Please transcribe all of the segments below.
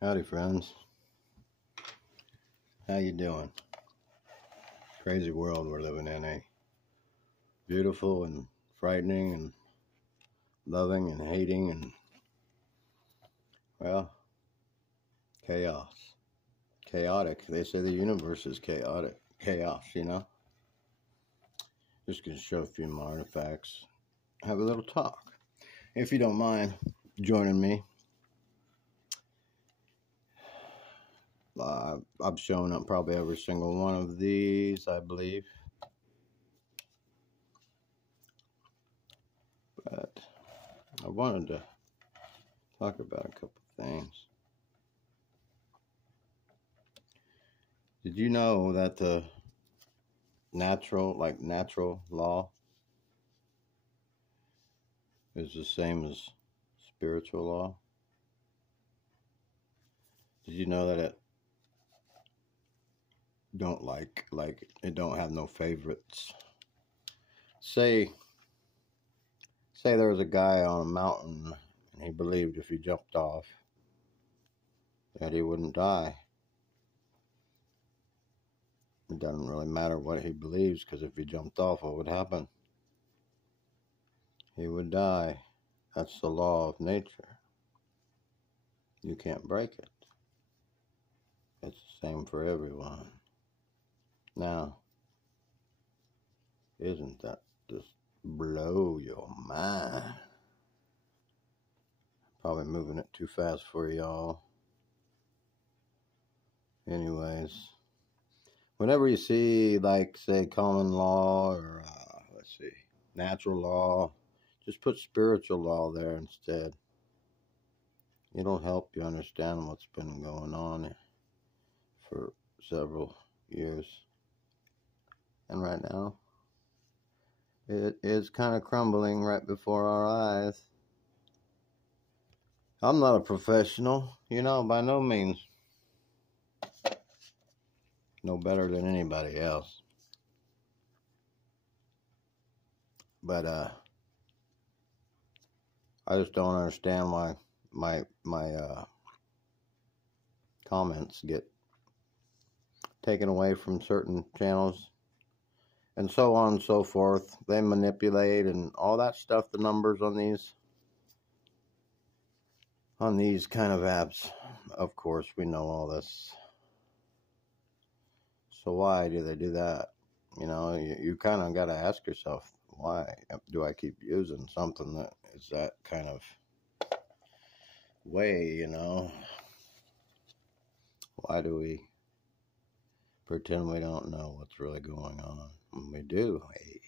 Howdy, friends. How you doing? Crazy world we're living in, eh? Beautiful and frightening and loving and hating and, well, chaos. Chaotic. They say the universe is chaotic. Chaos, you know? Just gonna show a few more artifacts. Have a little talk. If you don't mind joining me. I've shown up probably every single one of these, I believe. But I wanted to talk about a couple things. Did you know that the natural law is the same as spiritual law? Did you know that it don't have no favorites? Say there was a guy on a mountain and he believed if he jumped off that he wouldn't die. It doesn't really matter what he believes, because if he jumped off, what would happen? He would die. That's the law of nature. You can't break it. It's the same for everyone. Now, isn't that just blow your mind? Probably moving it too fast for y'all. Anyways, whenever you see, like, say, common law or, natural law, just put spiritual law there instead. It'll help you understand what's been going on for several years. And right now, it is kind of crumbling right before our eyes. I'm not a professional, by no means. No better than anybody else. But I just don't understand why my comments get taken away from certain channels and so on and so forth. They manipulate and all that stuff, the numbers on these kind of apps. Of course, we know all this. So why do they do that? You kind of got to ask yourself, why do I keep using something that is that kind of way, Why do we pretend we don't know what's really going on when we do? Hey.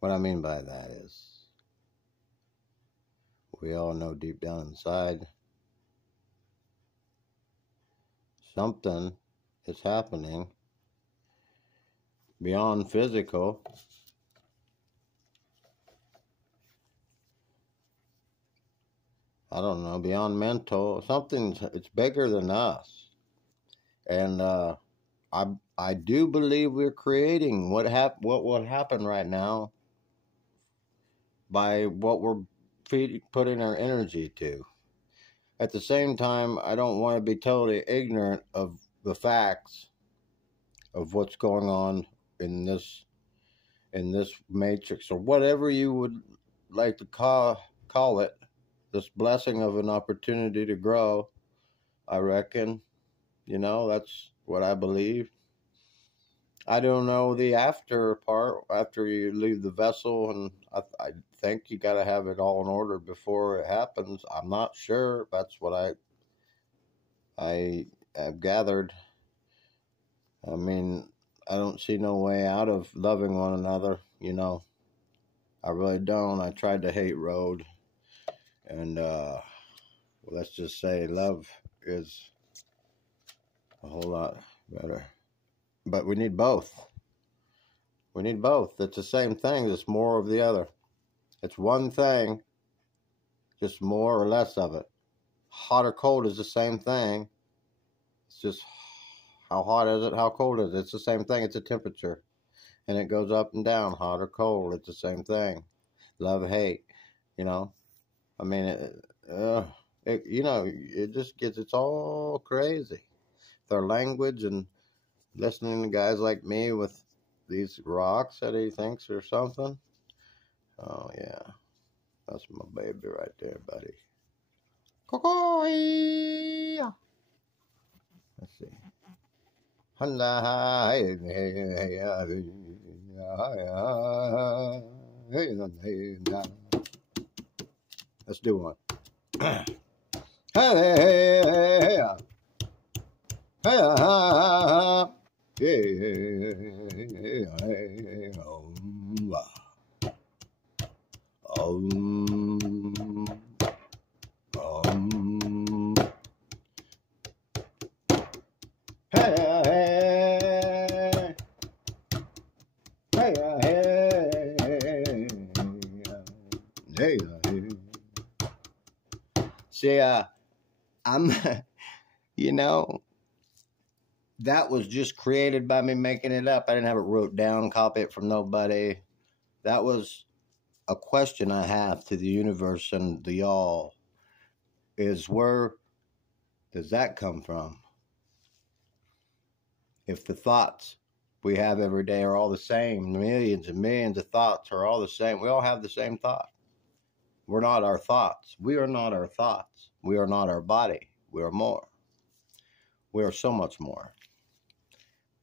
What I mean by that is, we all know deep down inside something is happening beyond physical. I don't know, beyond mental. It's bigger than us. And I do believe we're creating what will happen right now by what we're putting our energy to. At the same time, I don't want to be totally ignorant of the facts of what's going on in this matrix, or whatever you would like to call it. This blessing of an opportunity to grow, I reckon. That's what I believe. I don't know the after part, after you leave the vessel, and I think you got to have it all in order before it happens. I'm not sure. That's what I have gathered. I mean, I don't see no way out of loving one another, I really don't. I tried the hate road, and let's just say love is a whole lot better. But we need both. We need both. It's the same thing, just more of the other. It's one thing, just more or less of it. Hot or cold is the same thing. It's just how hot is it, how cold is it? It's the same thing. It's a temperature. And it goes up and down, hot or cold. It's the same thing. Love, hate, I mean, it just it's all crazy. Their language and listening to guys like me with these rocks that he thinks or something. Oh, yeah. That's my baby right there, buddy. Let's see. Let's do one. See, I'm, that was just created by me making it up. I didn't have it wrote down, copy it from nobody. That was a question I have to the universe and the y'all is, where does that come from? If the thoughts we have every day are all the same, millions and millions of thoughts are all the same, we all have the same thought. We're not our thoughts. We are not our thoughts. We are not our body. We are more. We are so much more.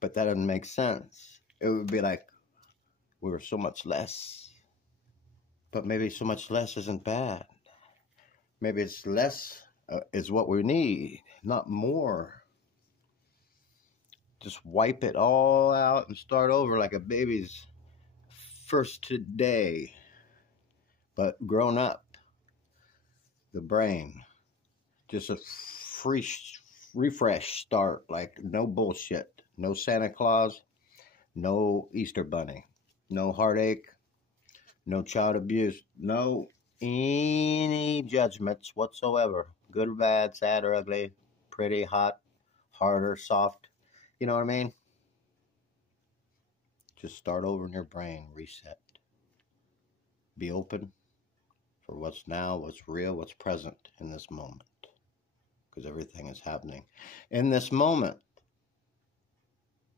But that doesn't make sense. It would be like we were so much less. But maybe so much less isn't bad. Maybe it's less is what we need, not more. Just wipe it all out and start over like a baby's first day. But grown up, the brain, just a refresh start, like no bullshit, no Santa Claus, no Easter Bunny, no heartache, no child abuse, no any judgments whatsoever, good or bad, sad or ugly, pretty, hot, hard or soft, you know what I mean? Just start over in your brain, reset. Be open for what's now, what's real, what's present in this moment. Because everything is happening in this moment.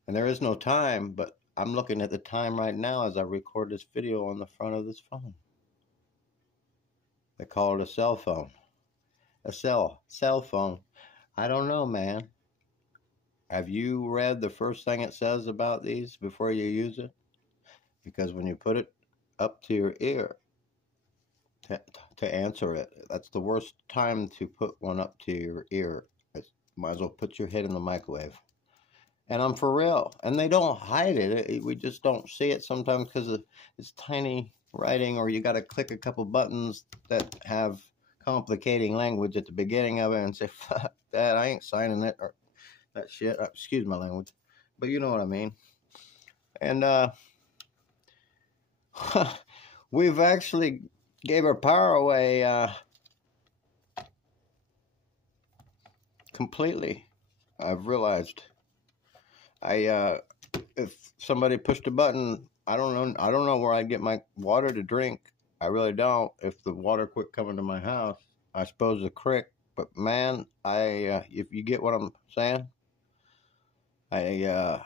And there is no time, but I'm looking at the time right now as I record this video on the front of this phone. They call it a cell phone. A cell phone. I don't know, man. Have you read the first thing it says about these before you use it? Because when you put it up to your ear to answer it, that's the worst time to put one up to your ear. Might as well put your head in the microwave. And I'm for real. And they don't hide it. We just don't see it sometimes because it's tiny writing, or you got to click a couple buttons that have complicating language at the beginning of it and say, fuck that, I ain't signing it, or that shit. Excuse my language. But you know what I mean. And we've actually gave our power away completely. I've realized. If somebody pushed a button, I don't know where I get my water to drink. I really don't. If the water quit coming to my house, I suppose the creek. But man, if you get what I'm saying, I'm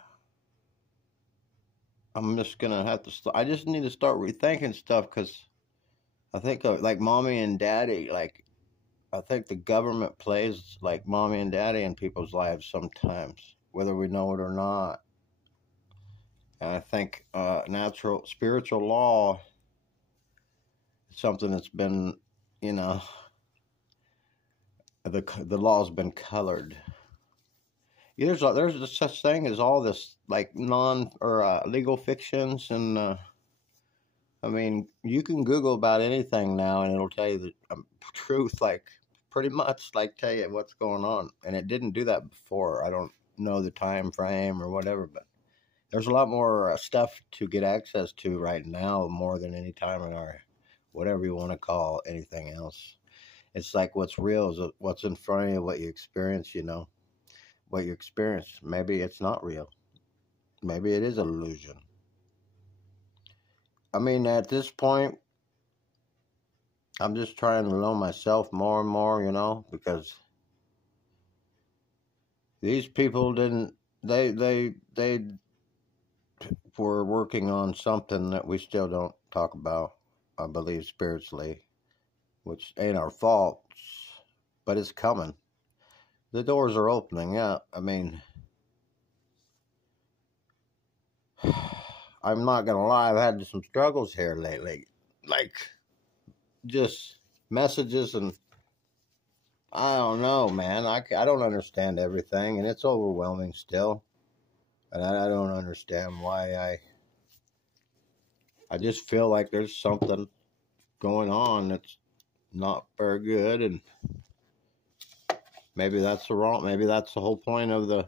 just gonna have to. I just need to start rethinking stuff, because I think like mommy and daddy, like I think the government plays like mommy and daddy in people's lives sometimes, whether we know it or not. And I think natural spiritual law is something that's been, the law's been colored. There's such thing as all this like legal fictions, and I mean, you can Google about anything now and it'll tell you the truth, like pretty much, like tell you what's going on. And it didn't do that before. I don't know the time frame or whatever, but there's a lot more stuff to get access to right now, more than any time in our, whatever you want to call anything else. It's like what's real is what's in front of you, what you experience, what you experience. Maybe it's not real. Maybe it is an illusion. I mean, at this point, I'm just trying to know myself more and more, you know, because these people didn't, they were working on something that we still don't talk about, I believe, spiritually, which ain't our fault, but it's coming. The doors are opening up. I mean, I'm not gonna lie, I've had some struggles here lately, like just messages, and I don't know, man. I don't understand everything, and it's overwhelming still, and I don't understand why. I just feel like there's something going on that's not very good, and maybe that's the whole point of the.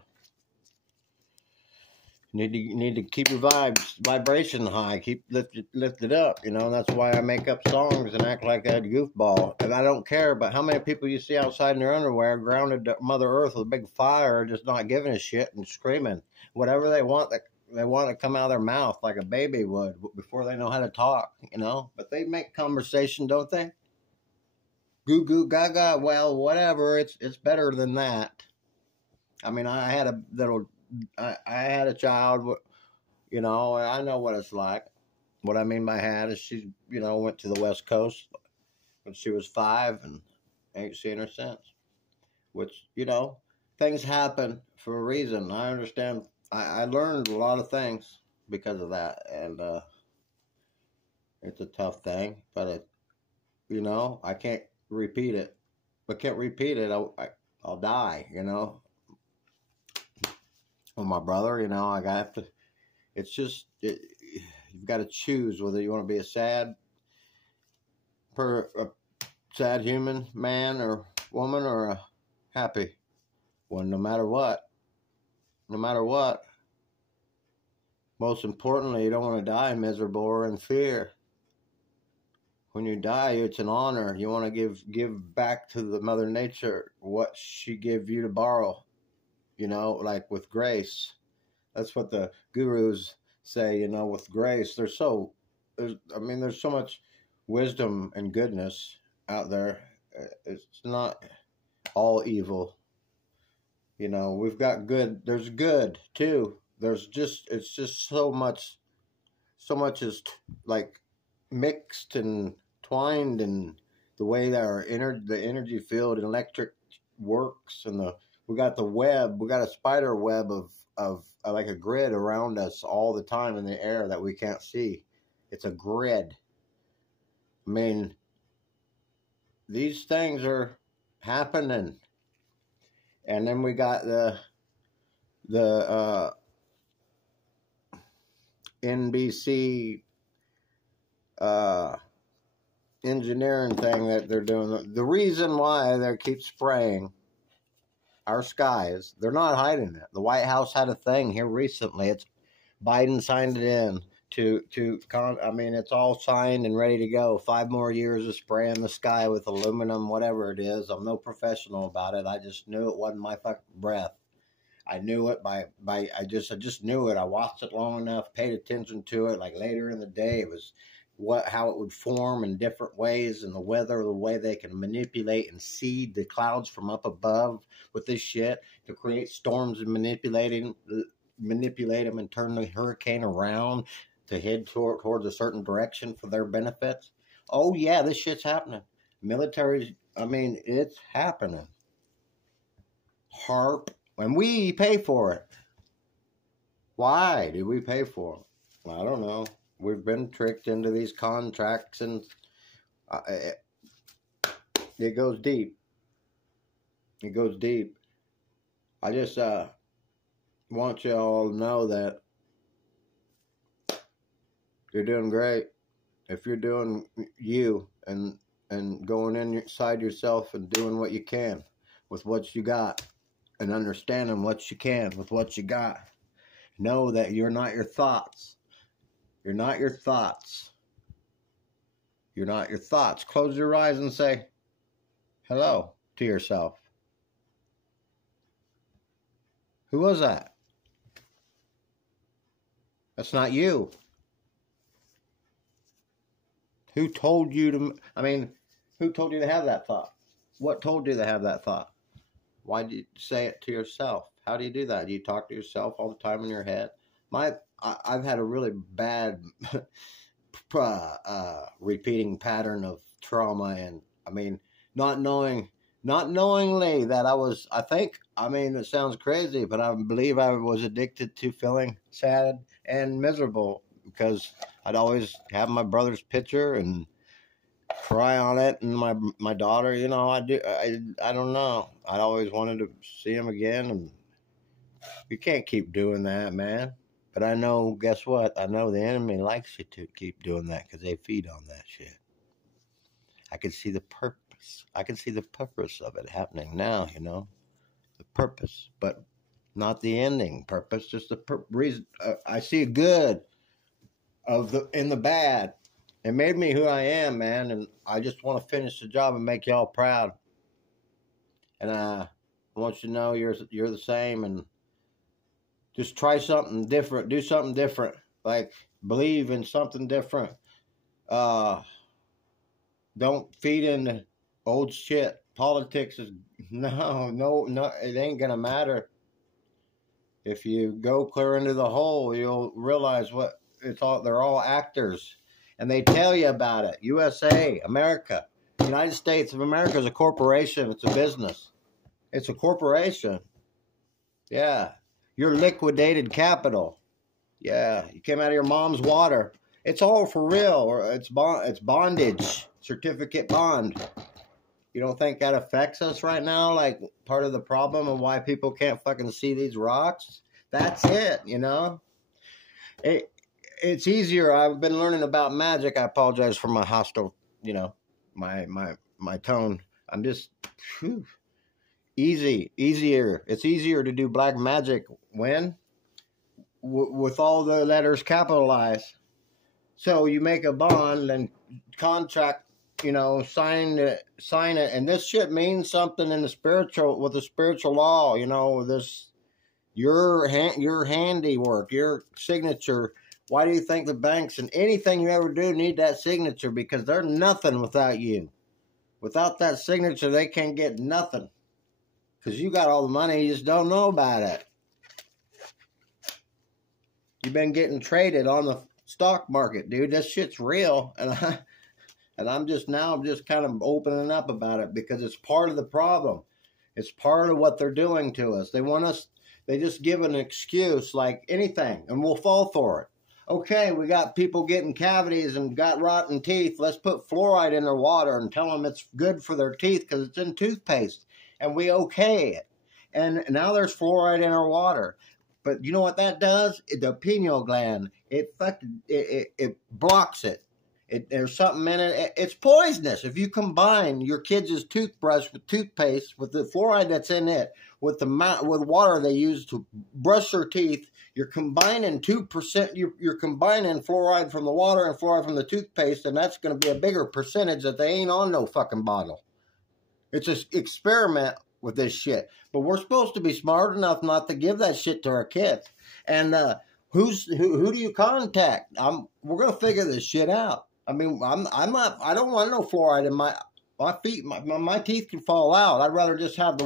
Need to keep your vibration high, keep lifted up, you know. And that's why I make up songs and act like a goofball. And I don't care about how many people you see outside in their underwear, grounded to Mother Earth with a big fire, just not giving a shit and screaming whatever they want. They want to come out of their mouth like a baby would before they know how to talk, you know. But they make conversation, don't they? Goo goo gaga. Well, whatever. It's better than that. I mean, I had a child, you know. I know what it's like. What I mean by had is she, you know, went to the West Coast when she was 5 and ain't seen her since. Which, you know, things happen for a reason. I understand. I learned a lot of things because of that, and it's a tough thing, but you know, I can't repeat it. If I can't repeat it, I'll die, you know. With my brother, you know, I have to. It's just you've got to choose whether you want to be a sad human man or woman, or a happy one. No matter what, most importantly, you don't want to die miserable or in fear. When you die, it's an honor. You want to give back to the Mother Nature what she gave you to borrow, you know, like with grace. That's what the gurus say, you know, with grace. There's so much wisdom and goodness out there. It's not all evil. You know, we've got good. There's good too. It's just so much is like mixed and twined, and the way that the energy field and electric works, and we got a spider web of like a grid around us all the time in the air that we can't see. It's a grid. I mean, these things are happening, and then we got the NBC engineering thing that they're doing. The reason why they keep spraying our skies, they're not hiding it. The White House had a thing here recently. It's Biden signed it in it's all signed and ready to go. 5 more years of spraying the sky with aluminum, whatever it is. I'm no professional about it. I just knew it wasn't my fucking breath. I knew it I just knew it. I watched it long enough, paid attention to it. Like later in the day, it was how it would form in different ways, and the weather, the way they can manipulate and seed the clouds from up above with this shit to create storms, and manipulate them and turn the hurricane around to head towards a certain direction for their benefits. Oh yeah, this shit's happening. Military, it's happening. HARP, and we pay for it. Why do we pay for it? I don't know. We've been tricked into these contracts, and it goes deep. It goes deep. I just want you all to know that you're doing great. If you're doing you and going inside yourself and doing what you can with what you got, and understanding what you can with what you got, know that you're not your thoughts. You're not your thoughts. You're not your thoughts. Close your eyes and say hello to yourself. Who was that? That's not you. Who told you to? Who told you to have that thought? What told you to have that thought? Why do you say it to yourself? How do you do that? Do you talk to yourself all the time in your head? I've had a really bad repeating pattern of trauma, and I mean, not knowingly that I mean, it sounds crazy, but I believe I was addicted to feeling sad and miserable because I'd always have my brother's picture and cry on it, and my daughter, you know, I don't know. I always wanted to see him again, and you can't keep doing that, man. But I know, guess what? I know the enemy likes you to keep doing that because they feed on that shit. I can see the purpose. I can see the purpose of it happening now, you know, the purpose, but not the ending purpose. Just the reason. I see good in the bad. It made me who I am, man, and I just want to finish the job and make y'all proud. And I want you to know you're the same, and just try something different. Do something different. Like, believe in something different. Don't feed in old shit. Politics is no. It ain't gonna matter. If you go clear into the hole, you'll realize what it's all. They're all actors, and they tell you about it. USA, America, United States of America is a corporation. It's a business. It's a corporation. Yeah. Your liquidated capital. Yeah, you came out of your mom's water. It's all for real, or it's bondage, certificate bond. You don't think that affects us right now? Like, part of the problem of why people can't fucking see these rocks? That's it, you know? It's easier. I've been learning about magic. I apologize for my hostile, you know, my tone. I'm just, whew. Easier. It's easier to do black magic when? With all the letters capitalized. So you make a bond and contract, you know, sign it, and this shit means something in the spiritual, with the spiritual law, you know, your handiwork, your signature. Why do you think the banks and anything you ever do need that signature? Because they're nothing without you. Without that signature, they can't get nothing. Because you got all the money, you just don't know about it. You've been getting traded on the stock market, dude. This shit's real. And I'm just kind of opening up about it because it's part of the problem. It's part of what they're doing to us. They just give an excuse like anything, and we'll fall for it. Okay, we got people getting cavities and got rotten teeth. Let's put fluoride in their water and tell them it's good for their teeth because it's in toothpaste. And we okay it. And now there's fluoride in our water. But you know what that does? The pineal gland, it blocks it. There's something in it. It's poisonous. If you combine your kids' toothbrush with toothpaste, with the fluoride that's in it, with water they use to brush their teeth, you're combining 2%. You're combining fluoride from the water and fluoride from the toothpaste, and that's going to be a bigger percentage that they ain't on no fucking bottle. It's an experiment with this shit. But we're supposed to be smart enough not to give that shit to our kids. And who do you contact? We're gonna figure this shit out. I mean, I don't want no fluoride in my feet. My teeth can fall out. I'd rather just have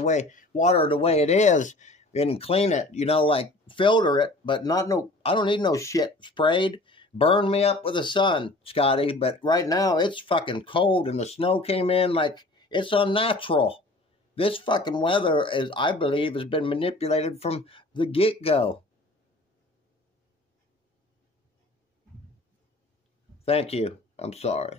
water the way it is and clean it, you know, like filter it, but I don't need no shit sprayed. Burn me up with the sun, Scotty. But right now it's fucking cold and the snow came in like it's unnatural. This fucking weather, I believe, has been manipulated from the get-go. Thank you. I'm sorry.